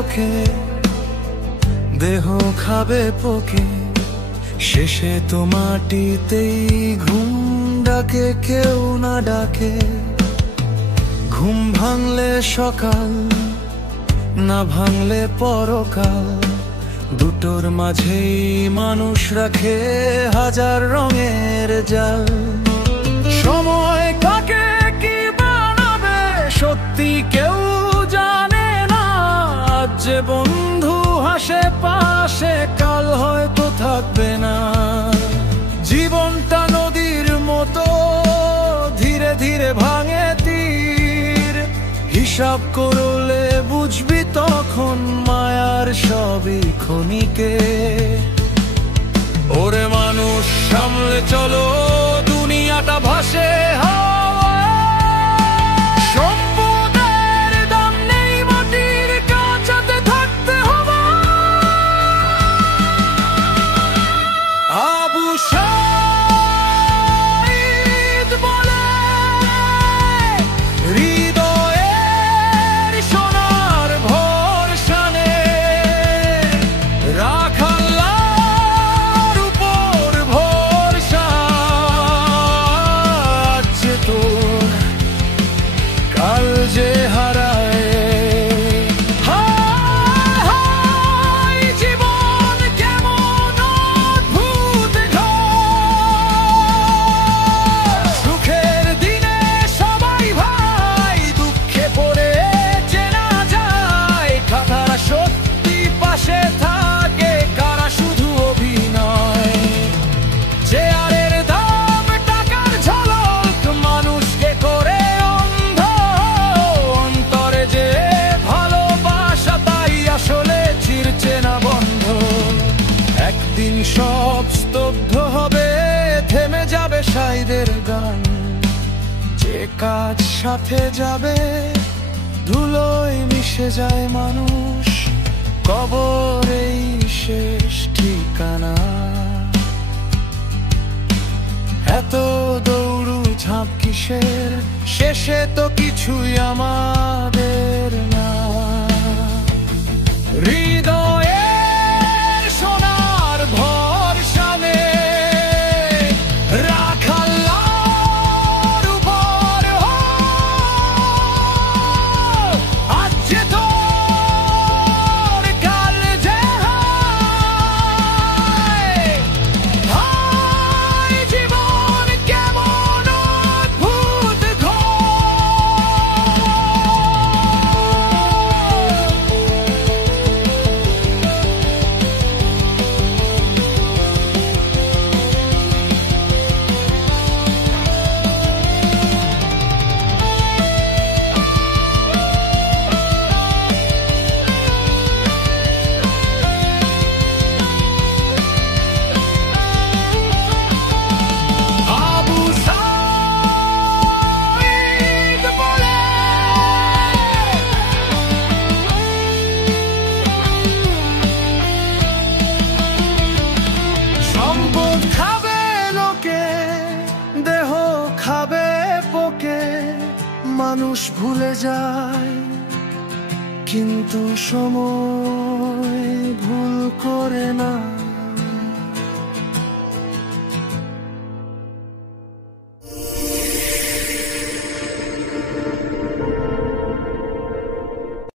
লোকে, দেহ খাবে পোকে, শেষে তো মাটিতেই ঘুম ডাকে, কেউ না ডাকে। ঘুম ভাঙলে সকাল, না ভাঙলে পরকাল, দুটোর মাঝেই মানুষ রাখে হাজার রঙের জাল। সময় কাকে কি বানাবে সত্যি কেউ জানে না। আজ যে বন্ধু হাসে পাশে, কাল হয়তো থাকবে না। জীবনটা নদীর মতো, ধীরে ধীরে ভাঙে তীর। হিসাব করলে বুঝবি তখন মায়ার সবই ক্ষণিকে। ওরে মানুষ সামলে চলো, দুনিয়াটা ভাসে হাওয়ায়। সম্পদের দাম নেই, মাটির কাছাতে থাকতে হবে। আবু সাঈদ বলে, হৃদয়ের সোনার ভরসা নে, রাখ আল্লাহর উপর ভরসা। আজ যে তোর, কাল যে হারায়। জীবন কেমন অদ্ভুত ঘর। সুখের দিনে সবাই ভাই, দুঃখে পড়ে চেনা যায়। কারা সত্যি পাশে থাকে, কারা শুধু অভিনয়। চেয়ারের দাম, টাকার ঝলক, মানুষকে করে অন্ধ। অন্তরে যে ভালোবাসা, তাই আসলে চিরচে না বন্ধ। একদিন সব স্তব্ধ হবে, থেমে যাবে সাইদের গান। যে কাজ সাথে যাবে, ধুলোয় মিশে যায় মানুষ। কবর এই শেষ ঠিকানা। এত দৌড়ু ঝাঁপ কিসের, শেষে তো কিছুই আমাদের না। হৃদয়ের সোনার ভরসা নে, রাখ আল্লাহর উপর। আজ যে তোর, কাল যে হায়। জীবন কেমন অদ্ভুত আবু সাঈদ বলে, সম্পদ খাবে লোকে, দেহ খাবে পোকে, মানুষ ভুলে যায় কিন্তু সময় ভুল করে না।